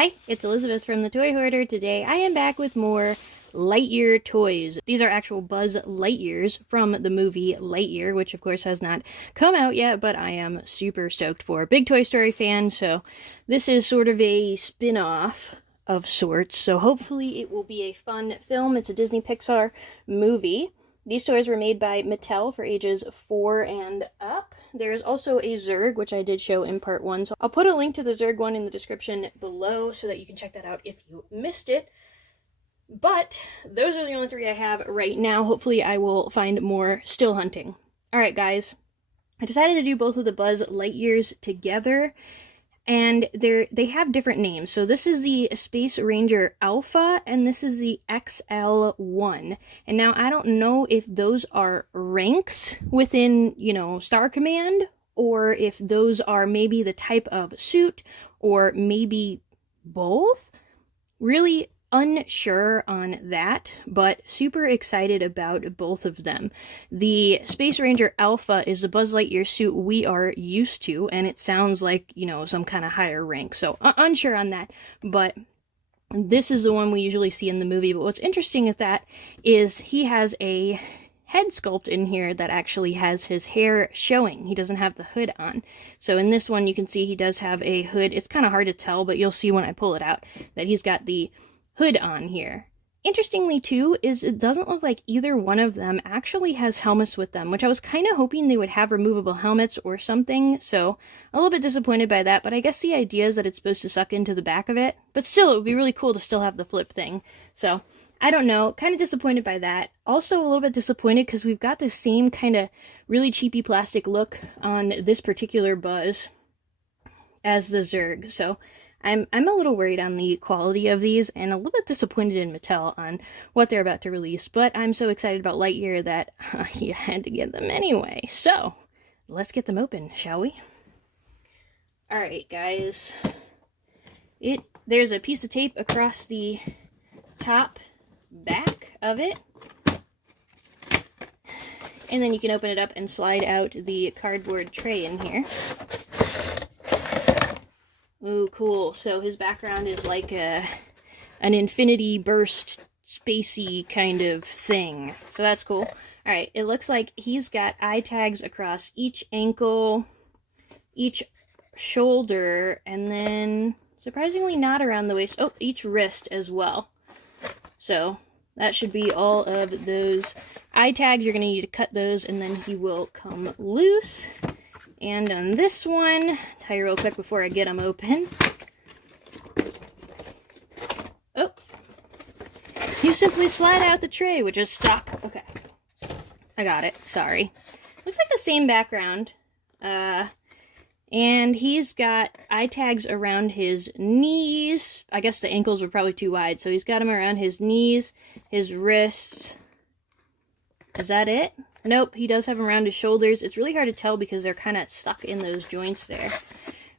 Hi, it's Elizabeth from the Toy Hoarder. Today I am back with more Lightyear toys. These are actual Buzz Lightyears from the movie Lightyear, which of course has not come out yet, but I am super stoked for. Big Toy Story fan, so this is sort of a spin-off of sorts, so hopefully it will be a fun film. It's a Disney Pixar movie. These toys were made by Mattel for ages 4 and up. There is also a Zurg, which I did show in part 1, so I'll put a link to the Zurg one in the description below so that you can check that out if you missed it. But those are the only 3 I have right now. Hopefully I will find more still hunting. Alright guys, I decided to do both of the Buzz Lightyears together, and they have different names. So this is the Space Ranger Alpha, and this is the XL-01. And now I don't know if those are ranks within, Star Command, or if those are maybe the type of suit, or maybe both. Really unsure on that, but super excited about both of them. The Space Ranger Alpha is the Buzz Lightyear suit we are used to, and it sounds like, some kind of higher rank, so unsure on that, but this is the one we usually see in the movie. But what's interesting with that is he has a head sculpt in here that actually has his hair showing. He doesn't have the hood on. So in this one, you can see he does have a hood. It's kind of hard to tell, but you'll see when I pull it out that he's got the hood on here. Interestingly too is it doesn't look like either one of them actually has helmets with them, which I was kind of hoping they would have removable helmets or something, so a little bit disappointed by that. But I guess the idea is that it's supposed to suck into the back of it, but still it would be really cool to still have the flip thing. So I don't know, kind of disappointed by that. Also a little bit disappointed because we've got the same kind of really cheapy plastic look on this particular Buzz as the Zurg, so I'm a little worried on the quality of these, and a little bit disappointed in Mattel on what they're about to release, but I'm so excited about Lightyear that you had to get them anyway. So, let's get them open, shall we? Alright guys, there's a piece of tape across the back of it, and then you can open it up and slide out the cardboard tray in here. Ooh, cool. So his background is like an infinity burst spacey kind of thing. So that's cool. Alright, it looks like he's got eye tags across each ankle, each shoulder, and then surprisingly not around the waist. Oh, each wrist as well. So that should be all of those eye tags. You're going to need to cut those, and then he will come loose. And on this one, tie real quick before I get them open. Oh, you simply slide out the tray, which is stuck. Okay, I got it, sorry. Looks like the same background. And he's got eye tags around his knees. I guess the ankles were probably too wide, so he's got them around his knees, his wrists. Is that it? Nope, he does have them around his shoulders. It's really hard to tell because they're kind of stuck in those joints there.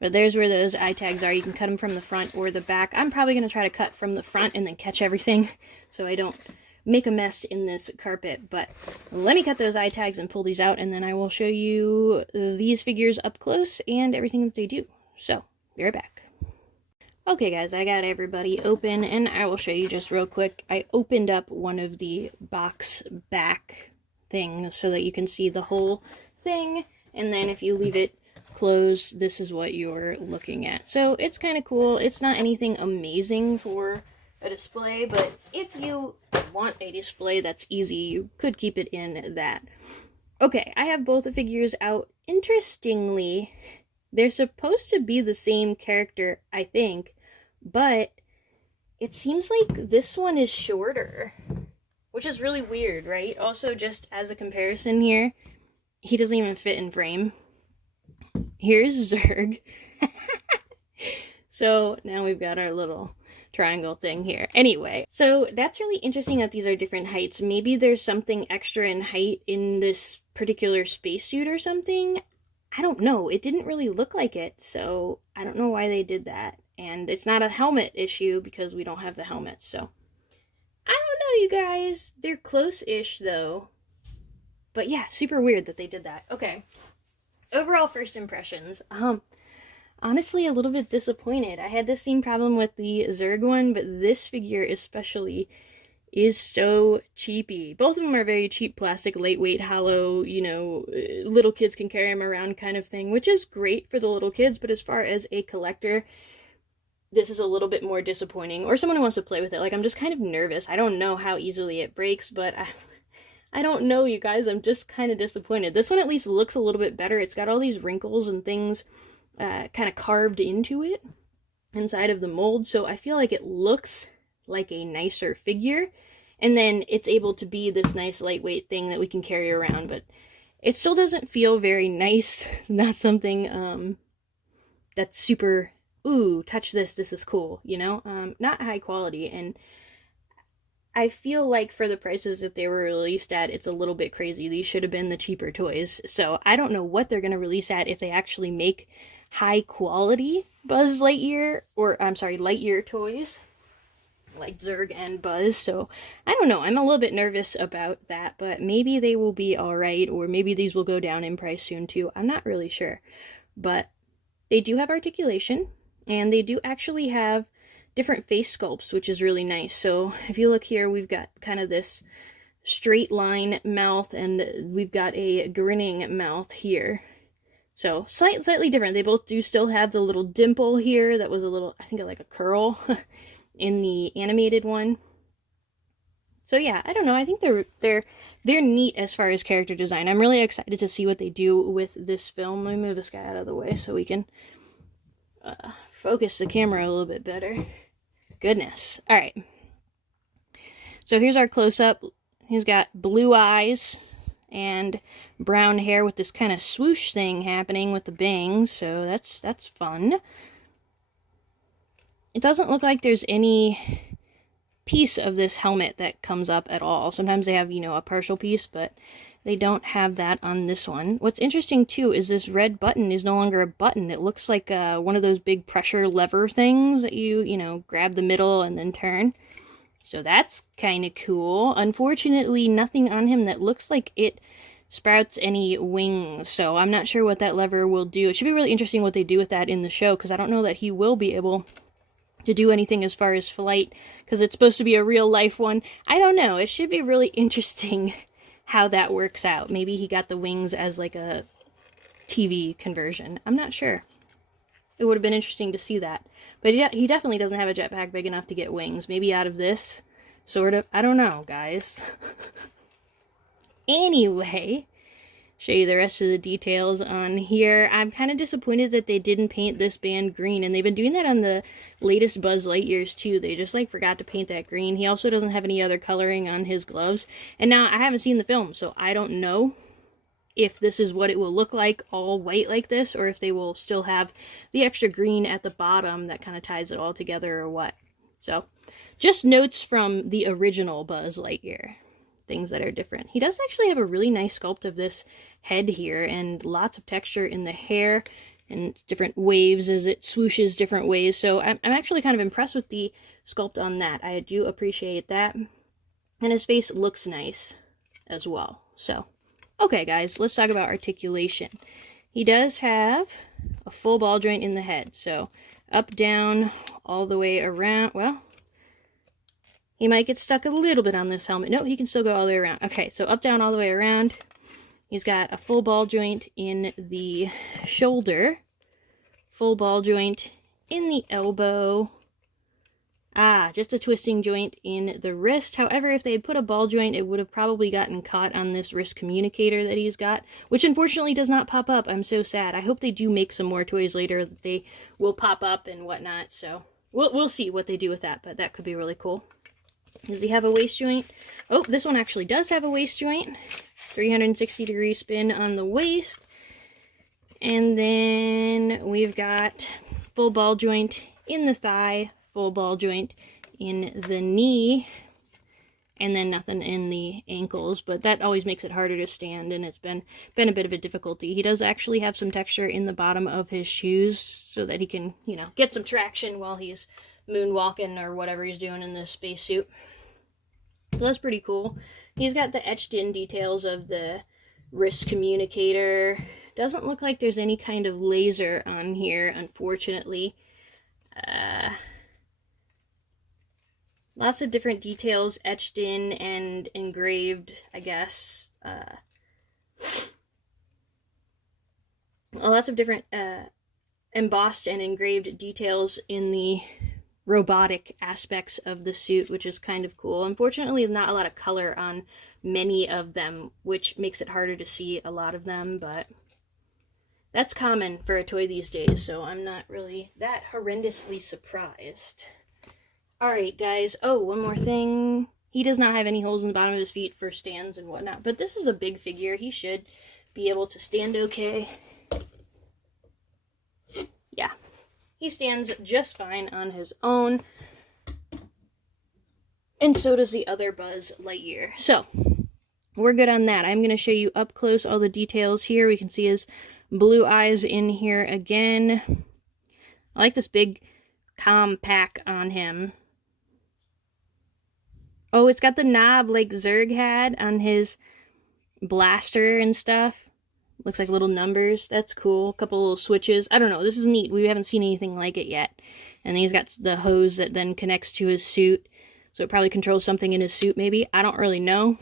But there's where those eye tags are. You can cut them from the front or the back. I'm probably going to try to cut from the front and then catch everything so I don't make a mess in this carpet. But let me cut those eye tags and pull these out, and then I will show you these figures up close and everything that they do. So, be right back. Okay guys, I got everybody open, and I will show you just real quick. I opened up one of the box back things so that you can see the whole thing, and then if you leave it closed, this is what you're looking at. So it's kind of cool. It's not anything amazing for a display, but if you want a display that's easy, you could keep it in that. Okay, I have both the figures out. Interestingly, they're supposed to be the same character, I think, but it seems like this one is shorter, which is really weird, right? Also, just as a comparison here, he doesn't even fit in frame. Here's Zurg. So now we've got our little triangle thing here. Anyway, so that's really interesting that these are different heights. Maybe there's something extra in height in this particular spacesuit or something. I don't know. It didn't really look like it, so I don't know why they did that. And it's not a helmet issue because we don't have the helmets, so I don't know, you guys. They're close-ish, though. But yeah, super weird that they did that. Okay. Overall first impressions. honestly a little bit disappointed. I had the same problem with the Zurg one, but this figure especially is so cheapy. Both of them are very cheap plastic, lightweight, hollow, you know, little kids can carry them around kind of thing, which is great for the little kids, but as far as a collector, this is a little bit more disappointing. Or someone who wants to play with it. Like, I'm just kind of nervous. I don't know how easily it breaks, but I don't know, you guys. I'm just kind of disappointed. This one at least looks a little bit better. It's got all these wrinkles and things kind of carved into it inside of the mold, so I feel like it looks like a nicer figure, and then it's able to be this nice lightweight thing that we can carry around, but it still doesn't feel very nice. It's not something that's super, ooh, touch this, this is cool, you know? Not high quality, and I feel like for the prices that they were released at, it's a little bit crazy. These should have been the cheaper toys, so I don't know what they're going to release at if they actually make high quality Buzz Lightyear, or I'm sorry, Lightyear toys, like Zurg and Buzz, so I don't know. I'm a little bit nervous about that, but maybe they will be alright, or maybe these will go down in price soon too. I'm not really sure, but they do have articulation, and they do actually have different face sculpts, which is really nice. So if you look here, we've got kind of this straight line mouth, and we've got a grinning mouth here. So slightly different. They both do still have the little dimple here that was a little, I think, like a curl in the animated one. So yeah, I don't know. I think they're neat as far as character design. I'm really excited to see what they do with this film. Let me move this guy out of the way so we can focus the camera a little bit better. Goodness. All right. So here's our close-up. He's got blue eyes and brown hair with this kind of swoosh thing happening with the bangs, so that's fun. It doesn't look like there's any piece of this helmet that comes up at all. Sometimes they have, you know, a partial piece, but they don't have that on this one. What's interesting, too, is this red button is no longer a button. It looks like one of those big pressure lever things that you know, grab the middle and then turn. So that's kind of cool. Unfortunately, nothing on him that looks like it sprouts any wings, so I'm not sure what that lever will do. It should be really interesting what they do with that in the show, because I don't know that he will be able to do anything as far as flight, because it's supposed to be a real-life one. I don't know. It should be really interesting how that works out. Maybe he got the wings as like a TV conversion. I'm not sure. It would have been interesting to see that. But he definitely doesn't have a jetpack big enough to get wings. Maybe out of this, sort of. I don't know, guys. Anyway, show you the rest of the details on here. I'm kind of disappointed that they didn't paint this band green, and they've been doing that on the latest Buzz Lightyears too. They just like forgot to paint that green. He also doesn't have any other coloring on his gloves. And now I haven't seen the film, so I don't know if this is what it will look like all white like this, or if they will still have the extra green at the bottom that kind of ties it all together, or what. So, just notes from the original Buzz Lightyear. Things that are different. He does actually have a really nice sculpt of this head here, and lots of texture in the hair, and different waves as it swooshes different ways. So I'm actually kind of impressed with the sculpt on that. I do appreciate that. And his face looks nice as well. So, okay guys, let's talk about articulation. He does have a full ball joint in the head. So up, down, all the way around. Well, he might get stuck a little bit on this helmet. No, he can still go all the way around. Okay, so up, down, all the way around. He's got a full ball joint in the shoulder. Full ball joint in the elbow. Just a twisting joint in the wrist. However, if they had put a ball joint, it would have probably gotten caught on this wrist communicator that he's got, which unfortunately does not pop up. I'm so sad. I hope they do make some more toys later that they will pop up and whatnot, so we'll see what they do with that, but that could be really cool. Does he have a waist joint? Oh, this one actually does have a waist joint. 360-degree spin on the waist. And then we've got full ball joint in the thigh, full ball joint in the knee, and then nothing in the ankles, but that always makes it harder to stand, and it's been a bit of a difficulty. He does actually have some texture in the bottom of his shoes so that he can, you know, get some traction while he's moonwalking or whatever he's doing in this spacesuit. So that's pretty cool. He's got the etched in details of the wrist communicator Doesn't look like there's any kind of laser on here, unfortunately. Lots of different details etched in and engraved, I guess. Lots of different embossed and engraved details in the robotic aspects of the suit, which is kind of cool. Unfortunately, not a lot of color on many of them, which makes it harder to see a lot of them, but that's common for a toy these days, so I'm not really that horrendously surprised. Alright, guys. Oh, one more thing. He does not have any holes in the bottom of his feet for stands and whatnot, but this is a big figure. He should be able to stand okay. Yeah. He stands just fine on his own. And so does the other Buzz Lightyear. So, we're good on that. I'm going to show you up close all the details here. We can see his blue eyes in here again. I like this big compact on him. Oh, it's got the knob like Zurg had on his blaster and stuff. Looks like little numbers. That's cool. A couple little switches. I don't know. This is neat. We haven't seen anything like it yet. And then he's got the hose that then connects to his suit. So it probably controls something in his suit, maybe. I don't really know.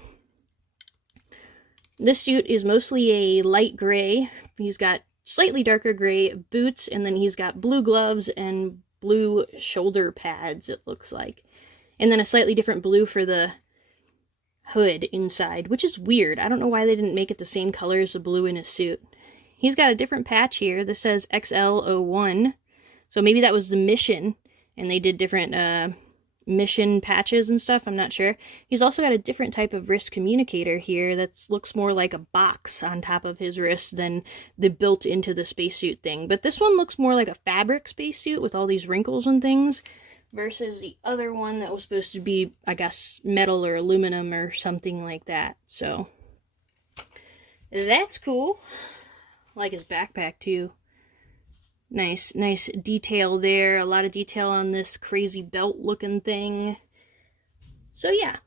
This suit is mostly a light gray. He's got slightly darker gray boots, and then he's got blue gloves and blue shoulder pads, it looks like. And then a slightly different blue for the hood inside, which is weird. I don't know why they didn't make it the same color as the blue in his suit. He's got a different patch here. This says XL-01. So maybe that was the mission, and they did different mission patches and stuff. I'm not sure. He's also got a different type of wrist communicator here that looks more like a box on top of his wrist than the built into the spacesuit thing. But this one looks more like a fabric spacesuit with all these wrinkles and things, versus the other one that was supposed to be, I guess, metal or aluminum or something like that. So, that's cool. I like his backpack, too. Nice detail there. A lot of detail on this crazy belt-looking thing. So, yeah.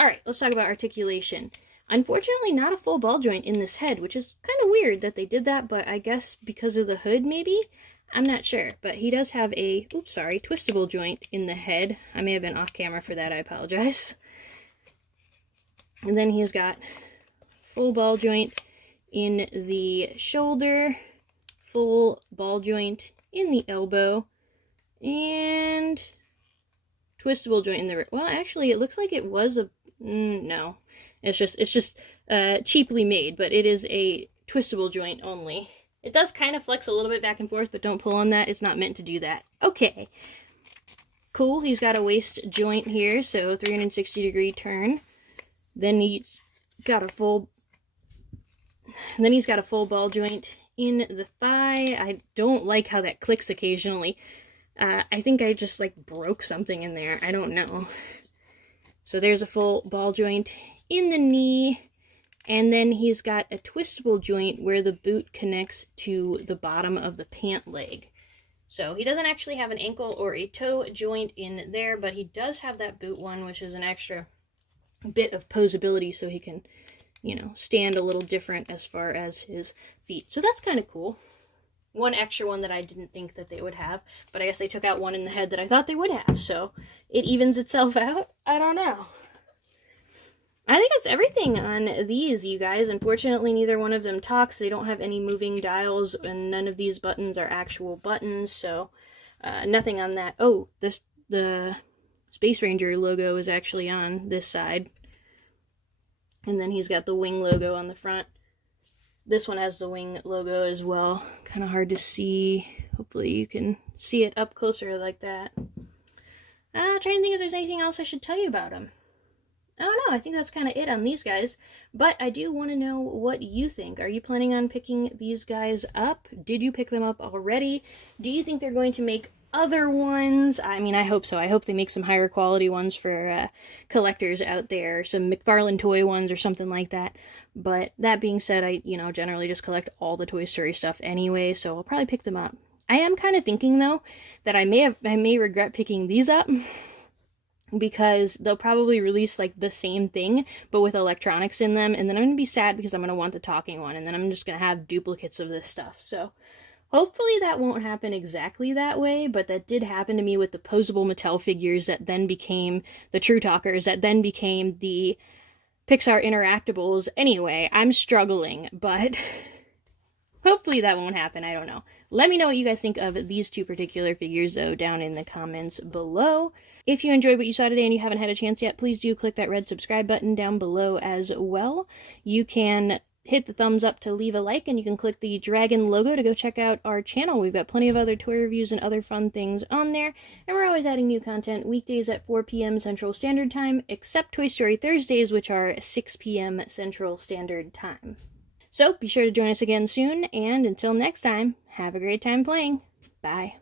Alright, let's talk about articulation. Unfortunately, not a full ball joint in this head, which is kind of weird that they did that, but I guess because of the hood, maybe? I'm not sure, but he does have a, twistable joint in the head. I may have been off camera for that, I apologize. And then he's got full ball joint in the shoulder, full ball joint in the elbow, and twistable joint in the wrist. Well, actually, it looks like it was a, no. It's just cheaply made, but it is a twistable joint only. It does kind of flex a little bit back and forth, but don't pull on that. It's not meant to do that. Okay. Cool. He's got a waist joint here, so 360-degree turn. Then he's got a full ball joint in the thigh. I don't like how that clicks occasionally. I think I just like broke something in there. I don't know. So there's a full ball joint in the knee. And then he's got a twistable joint where the boot connects to the bottom of the pant leg. So he doesn't actually have an ankle or a toe joint in there, but he does have that boot one, which is an extra bit of posability so he can, you know, stand a little different as far as his feet. So that's kind of cool. One extra one that I didn't think that they would have, but I guess they took out one in the head that I thought they would have, so it evens itself out. I don't know. I think that's everything on these, you guys. Unfortunately, neither one of them talks. They don't have any moving dials, and none of these buttons are actual buttons, so nothing on that. Oh, the Space Ranger logo is actually on this side. And then he's got the wing logo on the front. This one has the wing logo as well. Kind of hard to see. Hopefully you can see it up closer like that. Trying to think if there's anything else I should tell you about him. I don't know, I think that's kind of it on these guys, but I do want to know what you think. Are you planning on picking these guys up? Did you pick them up already? Do you think they're going to make other ones? I mean, I hope so. I hope they make some higher quality ones for collectors out there, some McFarlane toy ones or something like that. But that being said, I, generally just collect all the Toy Story stuff anyway, so I'll probably pick them up. I am kind of thinking, though, that I may regret picking these up, because they'll probably release like the same thing but with electronics in them, and then I'm gonna be sad because I'm gonna want the talking one, and then I'm just gonna have duplicates of this stuff. So hopefully that won't happen exactly that way, but that did happen to me with the poseable Mattel figures that then became the True Talkers, that then became the Pixar Interactables. Anyway, I'm struggling, but hopefully that won't happen. I don't know. Let me know what you guys think of these two particular figures, though, down in the comments below. If you enjoyed what you saw today and you haven't had a chance yet, please do click that red subscribe button down below as well. You can hit the thumbs up to leave a like, and you can click the dragon logo to go check out our channel. We've got plenty of other toy reviews and other fun things on there, and we're always adding new content weekdays at 4 p.m. Central Standard Time, except Toy Story Thursdays, which are 6 p.m. Central Standard Time. So be sure to join us again soon, and until next time, have a great time playing. Bye.